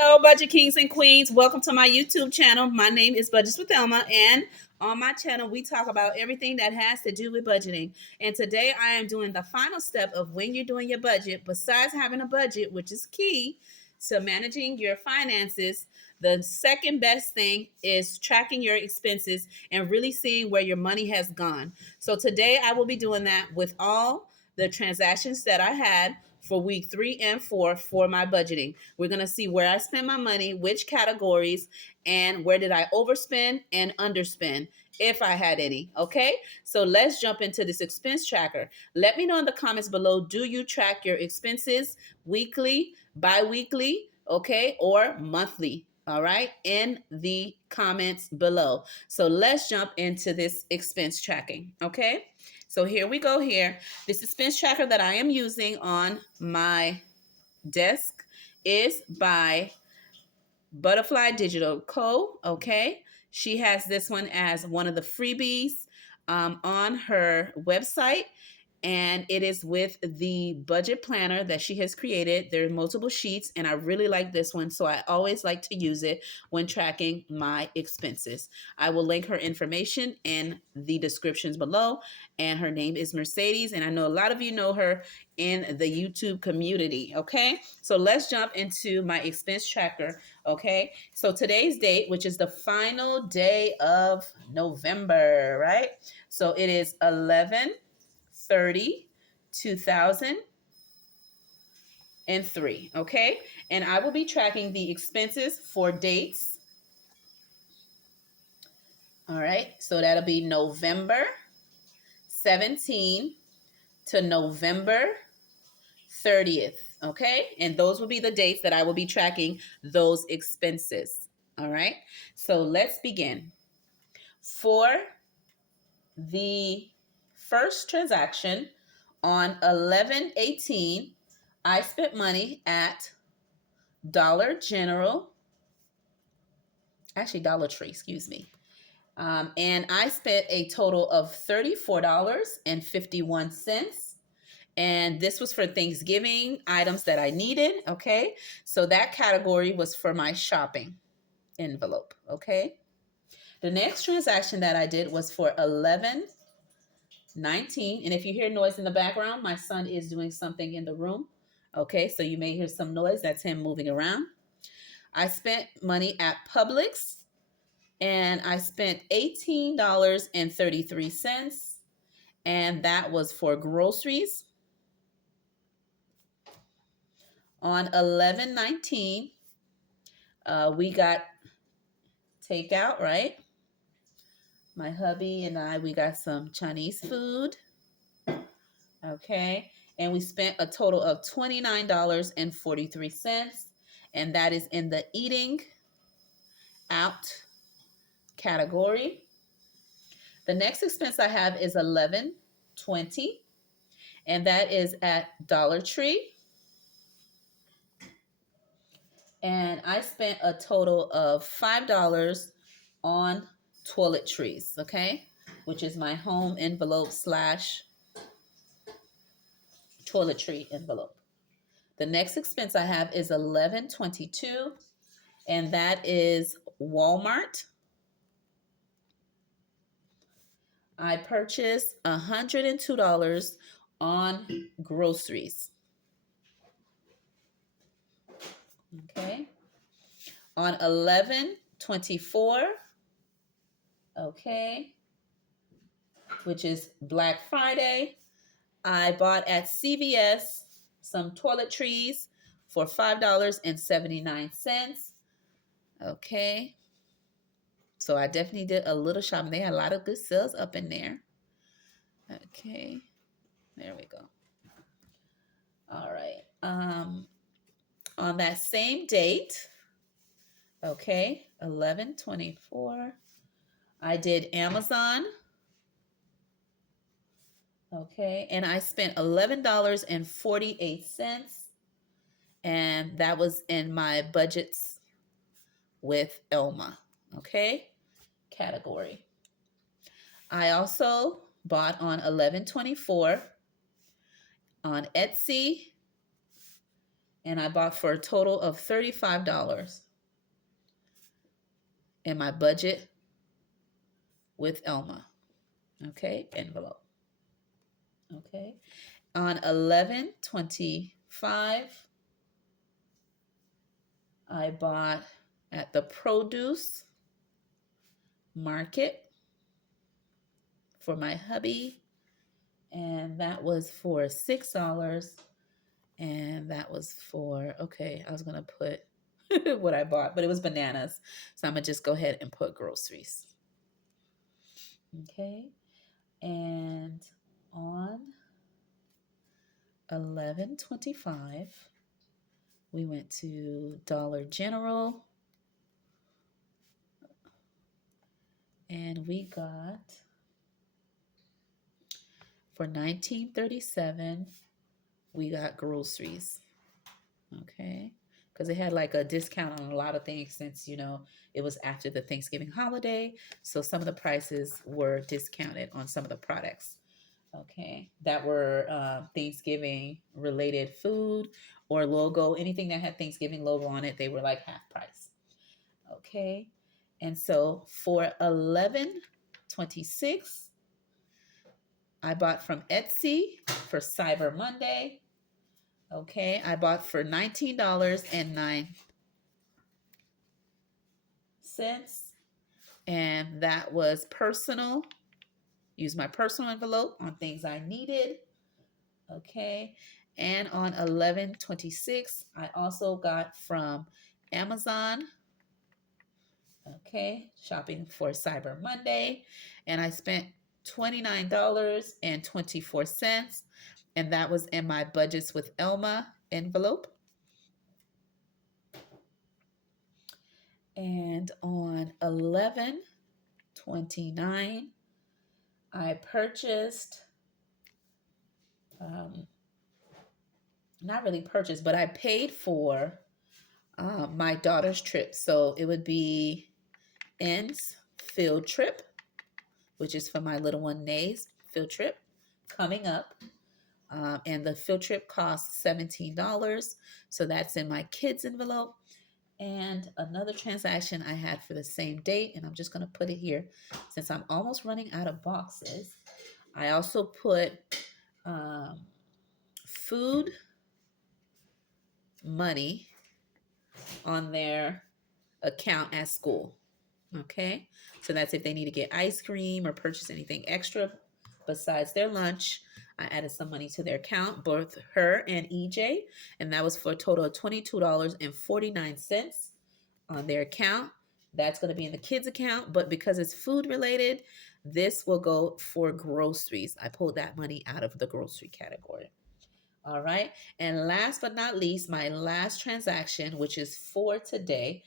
Hello, Budget Kings and Queens. Welcome to my YouTube channel. My name is Budgets with Elma, and on my channel, we talk about everything that has to do with budgeting. And today, I am doing the final step of when you're doing your budget. Besides having a budget, which is key to managing your finances, the second best thing is tracking your expenses and really seeing where your money has gone. So today, I will be doing that with all the transactions that I had for week 3 and 4 for my budgeting. We're going to see where I spend my money, which categories, and where did I overspend and underspend, if I had any. Okay, so let's jump into this expense tracker. Let me know in the comments below, do you track your expenses weekly, bi-weekly, okay, or monthly? All right, in the comments below. So let's jump into this expense tracking. Okay, so here we go here. This expense tracker that I am using on my desk is by Butterfly Digital Co. Okay. She has this one as one of the freebies on her website, and it is with the budget planner that she has created. There are multiple sheets, and I really like this one, so I always like to use it when tracking my expenses. I will link her information in the descriptions below, and her name is Mercedes, and I know a lot of you know her in the YouTube community. Okay, so let's jump into my expense tracker. Okay, so today's date, which is the final day of November, right? So it is 11/30, 2003. Okay, and I will be tracking the expenses for dates. All right, so that'll be November 17 to November 30th. Okay, and those will be the dates that I will be tracking those expenses. All right, so let's begin. For the first transaction on 11/18, I spent money at Dollar General, actually Dollar Tree, excuse me. And I spent a total of $34.51. And this was for Thanksgiving items that I needed. Okay. So that category was for my shopping envelope. Okay. The next transaction that I did was for 11/19. And if you hear noise in the background, my son is doing something in the room. Okay. So you may hear some noise. That's him moving around. I spent money at Publix, and I spent $18.33, and that was for groceries. On 11/19, we got takeout, right? My hubby and I, we got some Chinese food. Okay. And we spent a total of $29.43. And that is in the eating out category. The next expense I have is 11/20, and that is at Dollar Tree. And I spent a total of $5 on toiletries, okay, which is my home envelope slash toiletry envelope. The next expense I have is 11/22, and that is Walmart. I purchased $102 on groceries. Okay. On 11/24, okay, which is Black Friday, I bought at CVS some toiletries for $5.79. Okay. So I definitely did a little shopping. They had a lot of good sales up in there. Okay. There we go. All right. On that same date, okay, 11/24, I did Amazon. Okay, and I spent $11.48, and that was in my budgets with Elma. Okay, category. I also bought on 11/24 on Etsy, and I bought for a total of $35 in my budget with Elma. Okay, envelope. Okay, on 11/25, I bought at the produce market for my hubby, and that was for $6. And that was for, okay, I was gonna put what I bought, but it was bananas. So I'm gonna just go ahead and put groceries. Okay, and on 11/25, we went to Dollar General, and we got for $19.37, we got groceries. Okay, because they had like a discount on a lot of things since, it was after the Thanksgiving holiday. So some of the prices were discounted on some of the products. Okay, that were Thanksgiving related food or logo, anything that had Thanksgiving logo on it, they were like half price. Okay, and so for 11/26, I bought from Etsy for Cyber Monday. Okay, I bought for $19.09, and that was personal. Use my personal envelope on things I needed. Okay, and on 11/26, I also got from Amazon. Okay, shopping for Cyber Monday, and I spent $29.24, and that was in my budgets with Elma envelope. And on 11/29, I purchased, not really purchased, but I paid for my daughter's trip. So it would be N's field trip, which is for my little one Nay's field trip coming up. And the field trip costs $17. So that's in my kids' envelope. And another transaction I had for the same date, and I'm just going to put it here since I'm almost running out of boxes. I also put food money on their account at school. Okay, so that's if they need to get ice cream or purchase anything extra besides their lunch. I added some money to their account, both her and EJ, and that was for a total of $22.49 on their account. That's going to be in the kids' account, but because it's food related, this will go for groceries. I pulled that money out of the grocery category. All right, and last but not least, my last transaction, which is for today,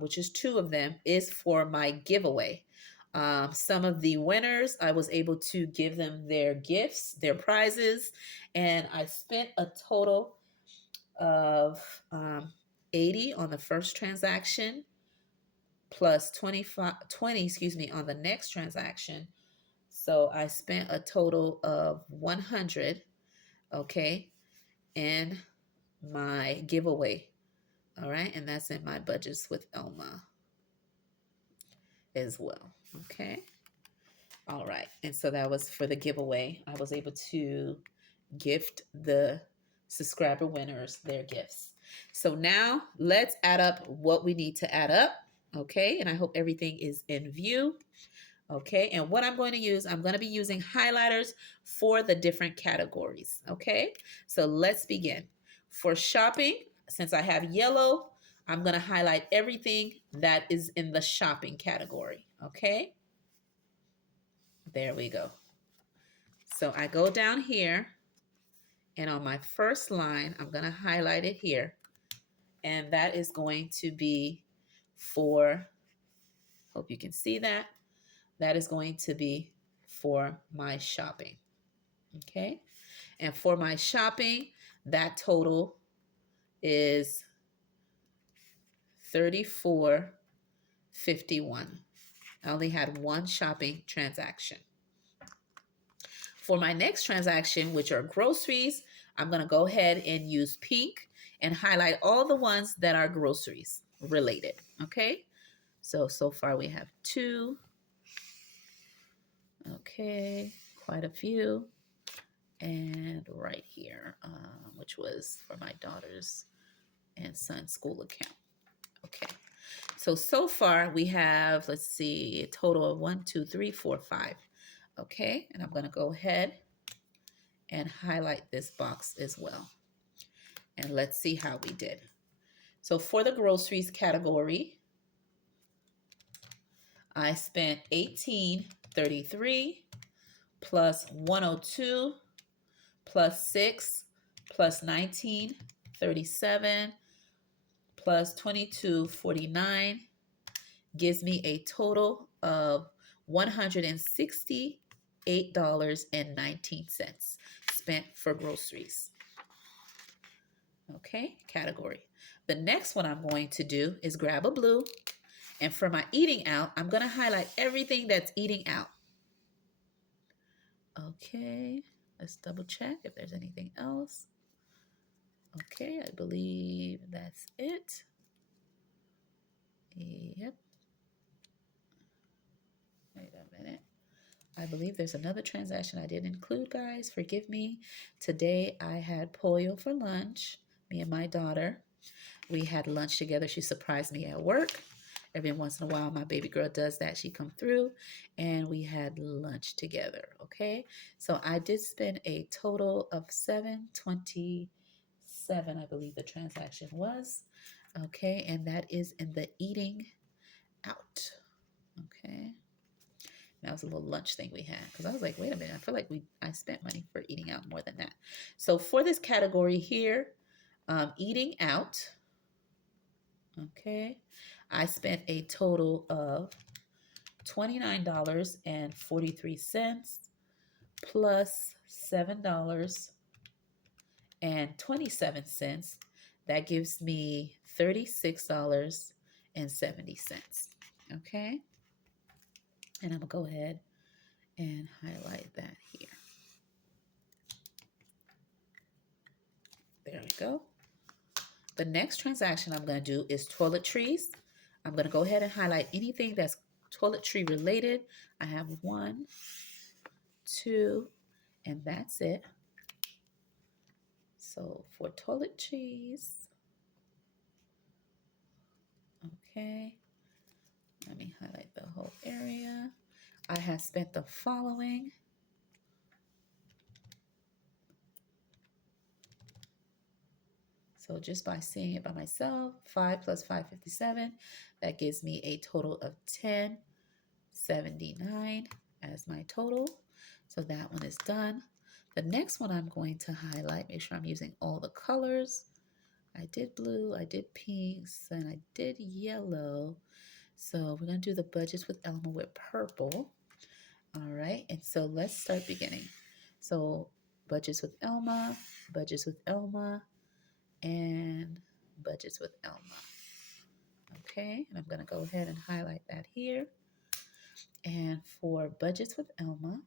which is two of them, is for my giveaway. Some of the winners, I was able to give them their gifts, their prizes, and I spent a total of 80 on the first transaction, plus 20 on the next transaction. So I spent a total of 100, okay, in my giveaway. All right, and that's in my budgets with Elma as well. Okay. All right. And so that was for the giveaway. I was able to gift the subscriber winners their gifts. So now let's add up what we need to add up. Okay. And I hope everything is in view. Okay. And what I'm going to use, I'm going to be using highlighters for the different categories. Okay. So let's begin. For shopping, since I have yellow, I'm going to highlight everything that is in the shopping category. Okay. There we go. So I go down here, and on my first line, I'm going to highlight it here. And that is going to be for, hope you can see that. That is going to be for my shopping. Okay. And for my shopping, that total is $34.51. I only had one shopping transaction. For my next transaction, which are groceries, I'm going to go ahead and use pink. and highlight all the ones that are groceries related. Okay, so far we have 2. Okay, quite a few. And right here, which was for my daughter's and son's school account. Okay, so far we have, let's see, a total of 1, 2, 3, 4, 5. Okay, and I'm going to go ahead and highlight this box as well. And let's see how we did. So for the groceries category, I spent $18.33 plus 102 plus 6 plus 19.37 plus 22.49 gives me a total of $168.19 spent for groceries. Okay, category. The next one I'm going to do is grab a blue, and for my eating out, I'm going to highlight everything that's eating out. Okay, let's double check if there's anything else. Okay, I believe that's it. Yep. Wait a minute. I believe there's another transaction I didn't include, guys. Forgive me. Today I had pollo for lunch, me and my daughter. We had lunch together. She surprised me at work. Every once in a while, my baby girl does that. She come through, and we had lunch together, okay? So I did spend a total of $7.27, I believe the transaction was, okay? And that is in the eating out, okay? That was a little lunch thing we had, because I was like, wait a minute, I feel like I spent money for eating out more than that. So for this category here, eating out, okay, I spent a total of $29.43 plus $7.27. That gives me $36.70. Okay, and I'm gonna go ahead and highlight that here. There we go. The next transaction I'm going to do is toiletries. I'm going to go ahead and highlight anything that's toiletry related. I have 1, 2, and that's it. So for toiletries, okay, let me highlight the whole area. I have spent the following. So just by seeing it by myself, 5 plus 557, that gives me a total of 1079 as my total. So that one is done. The next one I'm going to highlight, make sure I'm using all the colors. I did blue, I did pinks, and I did yellow. So we're going to do the budgets with Elma with purple. All right, and so let's start beginning. So budgets with Elma, and budgets with Elma. Okay, and I'm going to go ahead and highlight that here. And for budgets with Elma,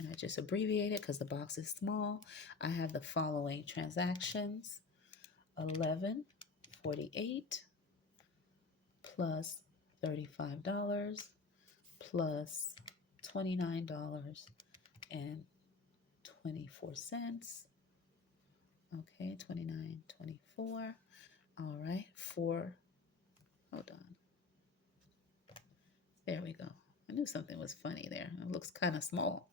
and I just abbreviate it because the box is small, I have the following transactions: $11.48 plus $35 plus $29.24. Okay, $29.24. All right, hold on. There we go. I knew something was funny there. It looks kind of small.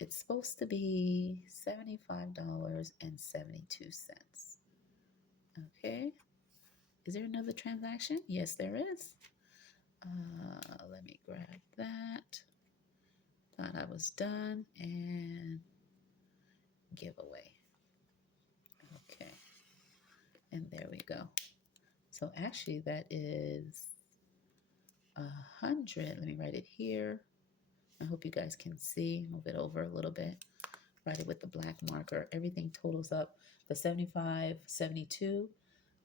It's supposed to be $75.72. Okay. Is there another transaction? Yes, there is. Let me grab that. Thought I was done, and giveaway. Okay. And there we go. So actually that is 100. Let me write it here. I hope you guys can see. Move it over a little bit. Write it with the black marker. Everything totals up the $75.72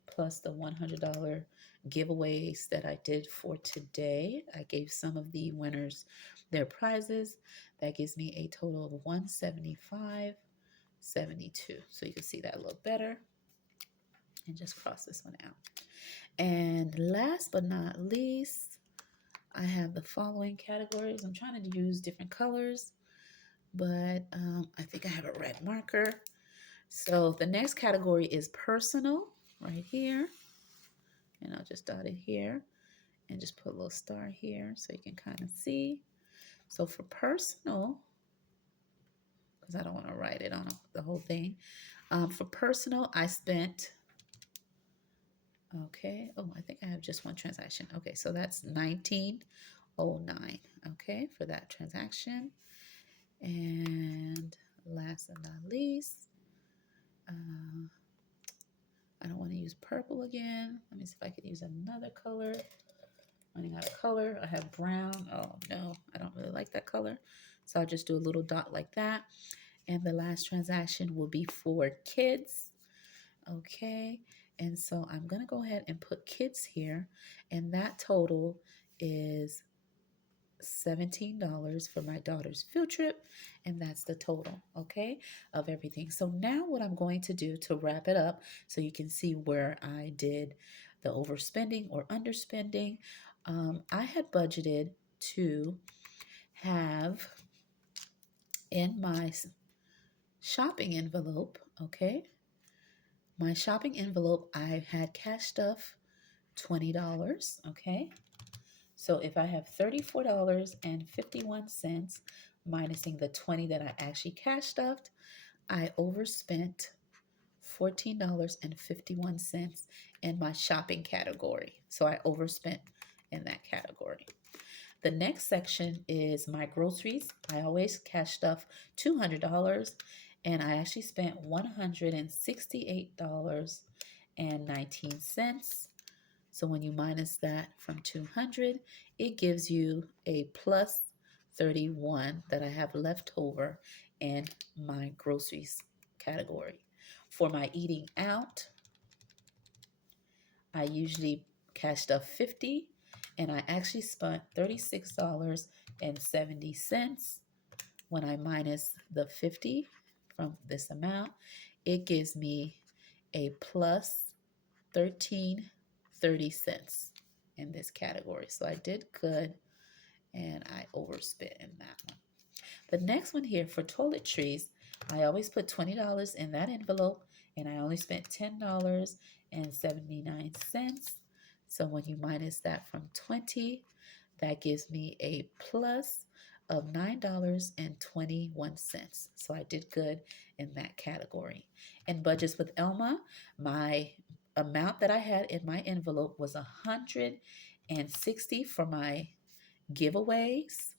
plus the $100 giveaways that I did for today. I gave some of the winners their prizes. That gives me a total of $175 72. So you can see that a little better. And just cross this one out. And last but not least, I have the following categories. I'm trying to use different colors, but I think I have a red marker. So the next category is personal right here. And I'll just dot it here and just put a little star here so you can kind of see. So for personal, because I don't want to write it on the whole thing. For personal, I spent, okay, oh, I think I have just one transaction. Okay, so that's 1909, okay, for that transaction. And last but not least, I don't want to use purple again. Let me see if I can use another color. Running out of color. I have brown. Oh no, I don't really like that color. So I'll just do a little dot like that. And the last transaction will be for kids. Okay. And so I'm going to go ahead and put kids here. And that total is $17 for my daughter's field trip, and that's the total, okay, of everything. So now what I'm going to do to wrap it up so you can see where I did the overspending or underspending, I had budgeted to have in my shopping envelope, okay, my shopping envelope, I had cash stuff $20, okay. So if I have $34.51 minusing the 20 that I actually cash stuffed, I overspent $14.51 in my shopping category. So I overspent in that category. The next section is my groceries. I always cash stuff $200 and I actually spent $168.19. So when you minus that from 200, it gives you a plus 31 that I have left over in my groceries category. For my eating out, I usually cash stuff 50 and I actually spent $36.70. When I minus the 50 from this amount, it gives me a plus 13.30 in this category. So I did good and I overspent in that one. The next one here for toiletries, I always put $20 in that envelope and I only spent $10.79. So when you minus that from 20, that gives me a plus of $9.21. So I did good in that category. And budgets with Elma, my amount that I had in my envelope was 160 for my giveaways.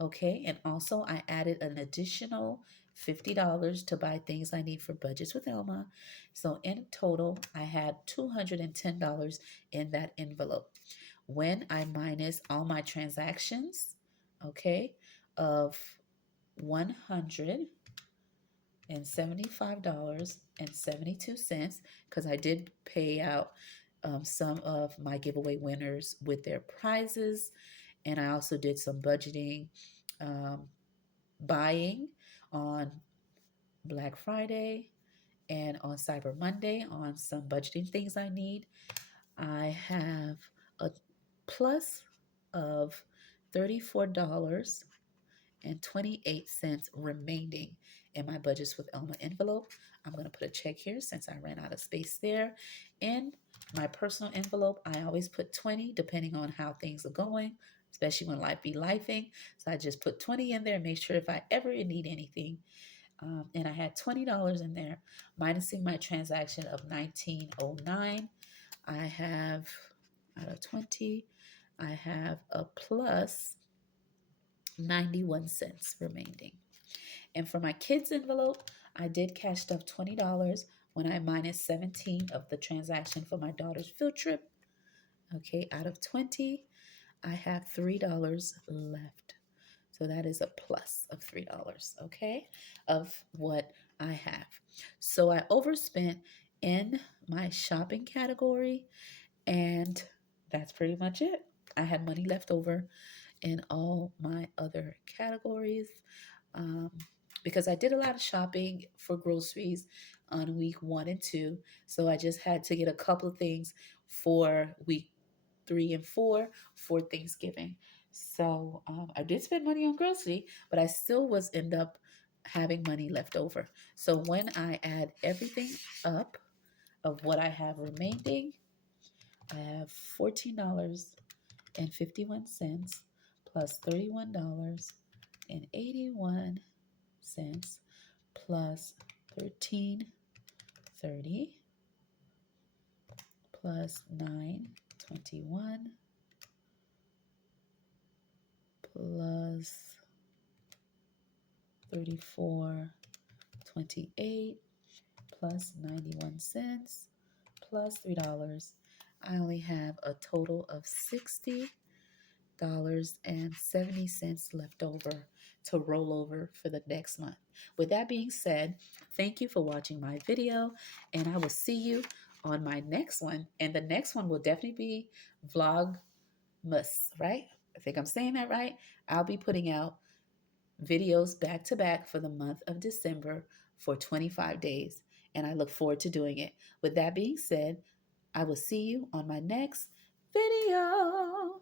Okay, and also I added an additional $50 to buy things I need for budgets with Elma. So in total, I had $210 in that envelope. When I minus all my transactions, okay, of $175.72, because I did pay out some of my giveaway winners with their prizes, and I also did some budgeting, um, buying on Black Friday and on Cyber Monday on some budgeting things I need. I have a plus of $34.28 remaining in my budgets with Elma envelope. I'm going to put a check here since I ran out of space there. In my personal envelope, I always put 20 depending on how things are going, especially when life be lifing. So I just put 20 in there and make sure if I ever need anything. And I had $20 in there, minusing my transaction of 1909. I have, out of 20, I have a plus 91 cents remaining. And for my kids envelope, I did cash stuff $20 when I minus 17 of the transaction for my daughter's field trip. Okay, out of 20, I have $3 left. So that is a plus of $3, okay, of what I have. So I overspent in my shopping category, and that's pretty much it. I had money left over in all my other categories. Um, because I did a lot of shopping for groceries on week 1 and 2. So I just had to get a couple of things for week 3 and 4 for Thanksgiving. So I did spend money on grocery, but I still was end up having money left over. So when I add everything up of what I have remaining, I have $14.51 plus $31.81 plus 13.30 plus 9.21 plus 34.28 plus 91 cents plus $3. I only have a total of $60.70 left over to roll over for the next month. With that being said, thank you for watching my video, and I will see you on my next one. And the next one will definitely be Vlogmas, right? I think I'm saying that right. I'll be putting out videos back to back for the month of December for 25 days, and I look forward to doing it. With that being said, I will see you on my next video.